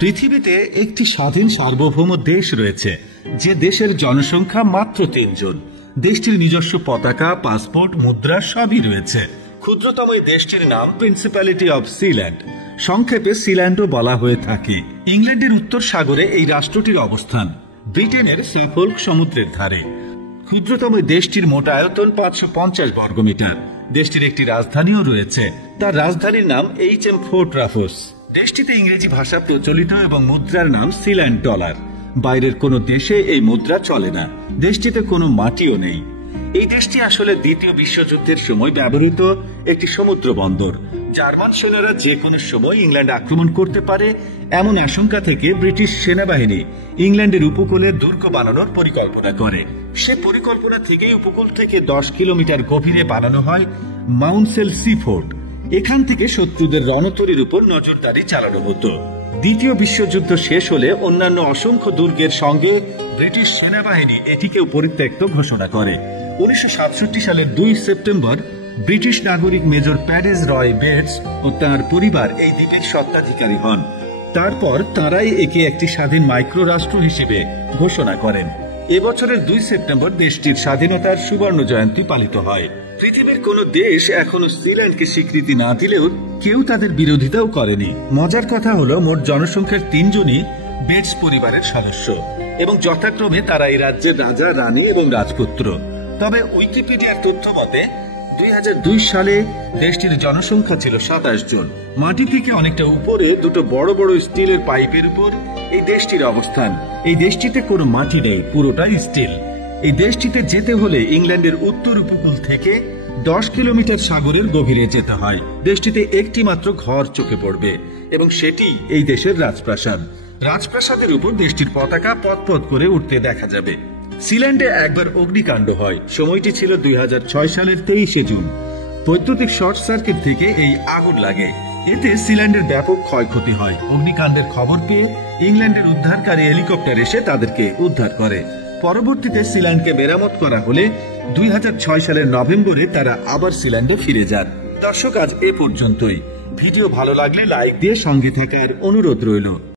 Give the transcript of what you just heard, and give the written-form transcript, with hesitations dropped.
পৃথিবীতে একটি স্বাধীন সার্বভৌম দেশ রয়েছে, যে দেশের জনসংখ্যা মাত্র ৩ জন। দেশটির নিজস্ব পতাকা, পাসপোর্ট, মুদ্রা সবই রয়েছে। ক্ষুদ্রতম এই দেশটির নাম প্রিন্সিপ্যালিটি অব সিল্যান্ড, সংক্ষেপে সিল্যান্ডও বলা হয়ে থাকে। ইংল্যান্ডের উত্তর সাগরে এই রাষ্ট্রটির অবস্থান, ব্রিটেনের সাফোল্ক সমুদ্রের ধারে। ক্ষুদ্রতম দেশটির মোট আয়তন ৫৫০ বর্গমিটার। দেশটির একটি রাজধানীও রয়েছে, তার রাজধানীর নাম HM ফোর্ট রাফোস। দেশটিতে ইংরেজি ভাষা প্রচলিত এবং মুদ্রার নাম সিল্যান্ড ডলার। বাইরের কোনো দেশে এই মুদ্রা চলে না। দেশটিতে কোনো মাটিও নেই। এই দেশটি আসলে দ্বিতীয় বিশ্বযুদ্ধের সময় ব্যবহৃত একটি সমুদ্র বন্দর। জার্মান সৈন্যরা যে কোনো সময় ইংল্যান্ড আক্রমণ করতে পারে এমন আশঙ্কা থেকে ব্রিটিশ সেনাবাহিনী ইংল্যান্ডের উপকূলে দুর্গ বানানোর পরিকল্পনা করে। সে পরিকল্পনা থেকেই উপকূল থেকে 10 কিলোমিটার গভীরে বানানো হয় মাউন্টসেল সি ফোর্ট। এখান থেকে শত্রুদের রণতরীর উপর নজরদারি চালানো হতো। দ্বিতীয় বিশ্বযুদ্ধ শেষ হলে অন্যান্য অসংখ্য দুর্গের সঙ্গে ব্রিটিশ সেনাবাহিনী এটিকেও পরিত্যক্ত ঘোষণা করে। 1967 সালের 2 সেপ্টেম্বর ব্রিটিশ নাগরিক মেজর প্যারেজ রয় বেটস ও তার পরিবার এই দ্বীপের স্বত্বাধিকারী হন। তারপর তারাই একে একটি স্বাধীন মাইক্রো রাষ্ট্র হিসেবে ঘোষণা করেন। এবছরের 2 সেপ্টেম্বর দেশটির স্বাধীনতার সুবর্ণ জয়ন্তী পালিত হয়। পৃথিবীর কোন দেশ এখনো সিল্যান্ডকে স্বীকৃতি না দিলেও কেউ তাদের বিরোধিতাও করেনি। মজার কথা হলো, মোট জনসংখ্যার 3 জনই বেটস পরিবারের সদস্য এবং যথাক্রমে তারা এই রাজ্যের রাজা, রানী এবং রাজপুত্র। তবে উইকিপিডিয়ার তথ্য মতে 2002 সালে দেশটির জনসংখ্যা ছিল 27 জন। মাটি থেকে অনেকটা উপরে দুটো বড় বড় স্টিলের পাইপের উপর এই দেশটির অবস্থান। এই দেশটিতে কোনো মাটি নেই, পুরোটাই স্টিল। এই দেশটিতে যেতে হলে ইংল্যান্ডের উত্তর উপকূল থেকে 10 কিলোমিটার সাগরের গভীরে যেতে হয়। দেশটিতে একটি মাত্র ঘর চোখে পড়বে এবং সেটি এই দেশের রাজপ্রাসাদ। রাজপ্রাসাদের উপর দেশটির পতাকা পথ করে উঠতে দেখা যাবে। সিল্যান্ডে একবার অগ্নিকাণ্ড হয়, সময়টি ছিল 2006 সালের 23শে জুন। বৈদ্যুতিক শর্ট সার্কিট থেকে এই আগুন লাগে। এতে সিল্যান্ডের ব্যাপক ক্ষয়ক্ষতি হয়। অগ্নিকাণ্ডের খবর পেয়ে ইংল্যান্ডের উদ্ধারকারী হেলিকপ্টার এসে তাদেরকে উদ্ধার করে। পরবর্তীতে সিল্যান্ডকে মেরামত করা হলে 2006 সালের নভেম্বরে তারা আবার সিল্যান্ডে ফিরে যান। দর্শক, আজ এ পর্যন্তই। ভিডিও ভালো লাগলে লাইক দিয়ে সঙ্গে থাকার অনুরোধ রইল।